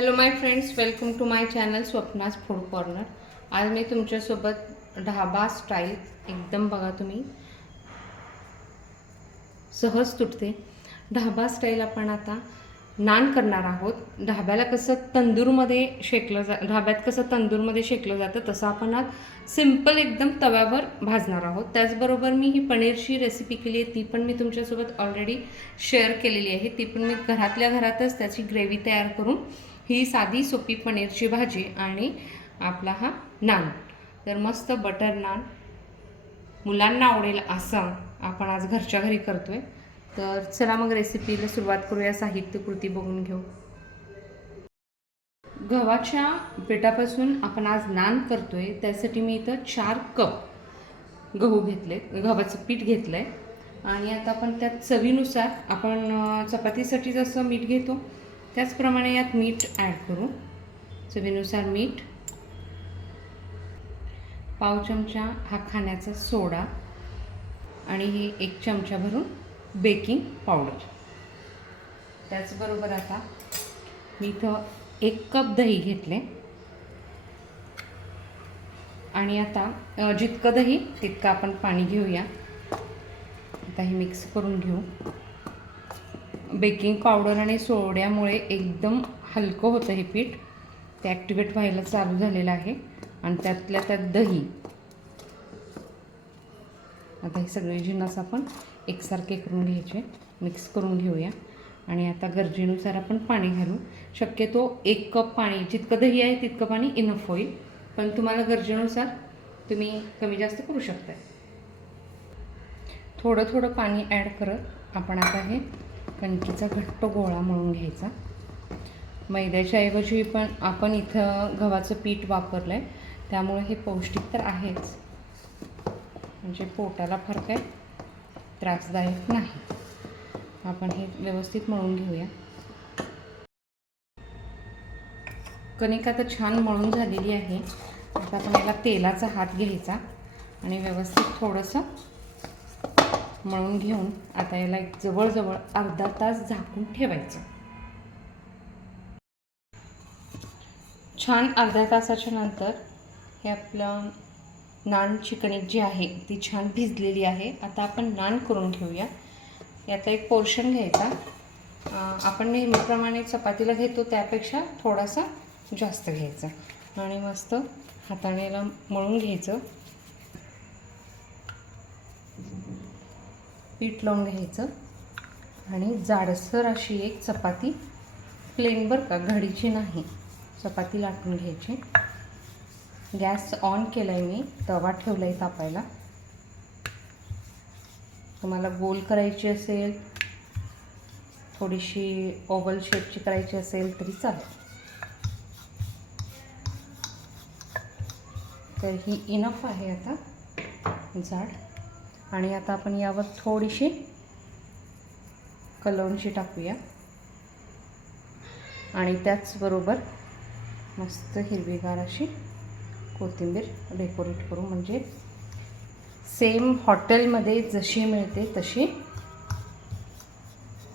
Hello my friends welcome to my channel Swapna's food corner आज मी तुमच्यासोबत dhaba style एकदम बघा तुम्ही. सहज तुटते. ढाबा स्टाईल आपण आता नान करणार आहोत. ढाब्याला कसं तंदूरमध्ये शेकलं जा ढाब्यात कसं तंदूरमध्ये शेकलं जातं तसं आपण आज सिंपल एकदम तव्यावर भाजणार आहोत. त्याचबरोबर मी ही पनीरची रेसिपी केली आहे ती पण मी तुमच्यासोबत ऑलरेडी शेअर केलेली आहे. ती पण मी घरातल्या घरातच त्याची ग्रेव्ही तयार करून ही साधी सोपी पनीरची भाजी आणि आपला हा नान. तर मस्त बटर नान. मुलांना आवडेल असं आपण आज घरच्या घरी करतो आहे तर चला मग रेसिपीला सुरुवात करूया. साहित्य कृती बघून घेऊ. गव्हाच्या पिठापासून आपण आज नान करतो आहे त्यासाठी मी इथं चार कप गहू घेतले गव्हाचं पीठ घेतलं आहे आणि आता आपण त्यात चवीनुसार आपण चपातीसाठी जसं मीठ घेतो त्याचप्रमाणे यात मीठ ॲड करू. चवीनुसार मीठ. पाव चमचा हा खाण्याचा सोडा. आणि हे एक चमचा भरून बेकिंग पावडर त्याचबरोबर आता मी इथं एक कप दही घेतले. आणि आता जितकं दही तितकं आपण पाणी घेऊया. आता हे मिक्स करून घेऊ. बेकिंग पावडर आणि सोड्यामुळे एकदम हलकं होतं हे पीठ. ते ॲक्टिवेट व्हायला चालू झालेलं आहे. आणि त्यातल्या त्यात दही. आता हे सगळे जिन्नस आपण एकसारखे करून घ्यायचे. मिक्स करून घेऊया. आणि आता गरजेनुसार आपण पाणी घालू. शक्यतो एक कप पाणी जितकं दही आहे तितकं पाणी इनफ होईल. पण तुम्हाला गरजेनुसार तुम्ही कमी जास्त करू शकता थोडं थोडं पाणी ॲड करत आपण आता हे कणकीचा घट्ट गोळा म्हणून घ्यायचा. मैद्याच्या ऐवजी पण आपण इथं गव्हाचं पीठ वापरलं आहे त्यामुळे हे पौष्टिक तर आहेच. म्हणजे पोटाला फार काय त्रासदायक नाही. आपण हे व्यवस्थित मळून घेऊया. कणिक आता छान मळून झालेली आहे. आता आपण याला तेलाचा हात घ्यायचा आणि व्यवस्थित थोडंसं मळून घेऊन आता याला एक जवळजवळ अर्धा तास झाकून ठेवायचं. छान अर्ध्या तासाच्या नंतर हे आपलं नान चिकणी जी आहे ती छान भिजलेली आहे. आता आपण नान करून घेऊया. याचा एक पोर्शन घ्यायचा. आपण नेहमीप्रमाणे चपातीला घेतो त्यापेक्षा थोडासा जास्त घ्यायचा. आणि मस्त हाताने याला मळून घ्यायचं. पीठ लावून घ्यायचं. आणि जाडसर अशी एक चपाती प्लेन बरं का घडीची नाही. चपाती लाटून घ्यायची. गॅस ऑन केला आहे मी तवा ठेवला आहे तापायला. तुम्हाला गोल करायची असेल थोडीशी ओवल शेपची करायची असेल तरी चालेल. तर ही इनफ आहे आता. जाड. आणि आता आपण यावर थोडीशी कलवणशी टाकूया. आणि त्याचबरोबर मस्त हिरवीगार अशी कोथिंबीर डेकोरेट करू. म्हणजे सेम हॉटेलमध्ये जशी मिळते तशी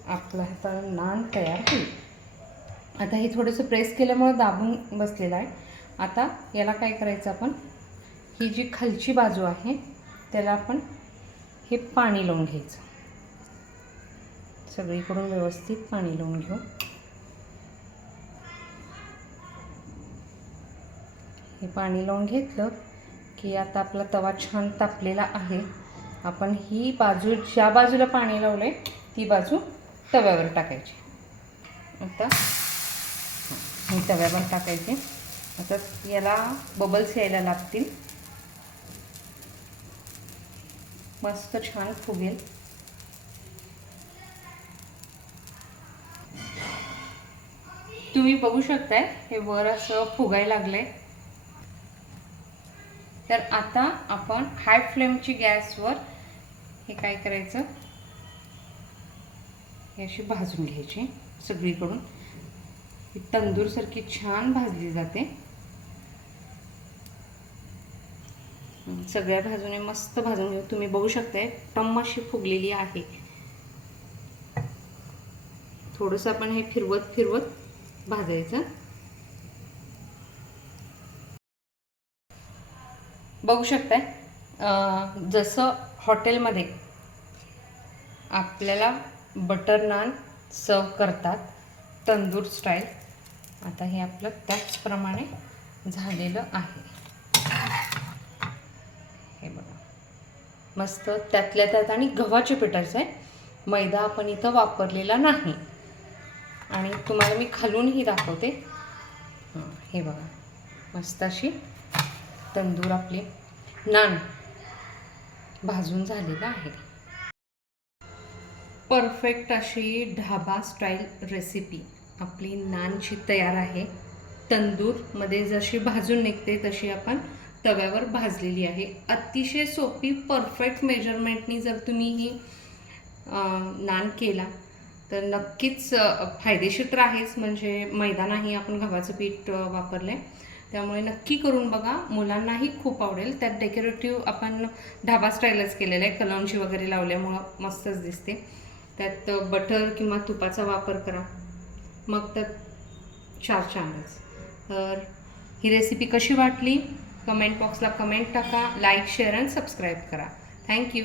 आपला आता नान तयार होईल. आता हे थोडंसं प्रेस केल्यामुळं दाबून बसलेलं आहे. आता याला काय करायचं आपण? ही जी खालची बाजू आहे त्याला आपण हे पाणी लावून घ्यायचं. सगळीकडून व्यवस्थित पाणी लावून घेऊ. हे पाणी लावून घेतलं की आता आपला तवा छान तापलेला आहे. आपण ही बाजू ज्या बाजूला पाणी लावलं आहे ती बाजू तव्यावर टाकायची. आता ही तव्यावर टाकायची. आता याला बबल्स यायला लागतील. मस्त छान फुगेल. तुम्ही बघू शकताय हे वर असं फुगायला लागलंय. तर आता आपण हाय फ्लेमची गॅसवर हे काय करायचं? हे अशी भाजून घ्यायची सगळीकडून. ही तंदूरसारखी छान भाजली जाते. सगळ्या भाजूने मस्त भाजून तुम्ही बघू शकताय टम्माशी फुगलेली आहे. थोडंसं आपण हे फिरवत फिरवत भाजायचं. बघू शकताय जसं हॉटेलमध्ये आपल्याला बटर नान सर्व करतात तंदूर स्टाईल आता हे आपलं त्याचप्रमाणे झालेलं आहे. मस्त त्यातल्या त्यात आणि गव्हाच्या पिठाचं आहे मैदा आपण इथं वापरलेला नाही. आणि तुम्हाला मी खालूनही दाखवते. हे बघा. मस्त अशी तंदूर आपली नान भाजून झालेलं आहे. परफेक्ट अशी ढाबा स्टाईल रेसिपी आपली नानची तयार आहे. तंदूरमध्ये जशी भाजून निघते तशी आपण तव्यावर भाजलेली आहे. अतिशय सोपी परफेक्ट मेजरमेंटनी जर तुम्ही ही नान केला तर नक्कीच फायदेशीर तर आहेच. म्हणजे मैदा नाही आपण गव्हाचं पीठ वापरलं आहे त्यामुळे नक्की करून बघा. मुलांनाही खूप आवडेल. त्यात डेकोरेटिव्ह आपण ढाबा स्टाईलच केलेलं आहे. कलौंजी वगैरे लावल्यामुळं मस्तच दिसते. त्यात बटर किंवा तुपाचा वापर करा. मग त्यात चार चांदच. तर ही रेसिपी कशी वाटली? कमेंट बॉक्सला कमेंट टाका लाईक शेअर आणि सबस्क्राईब करा. Thank you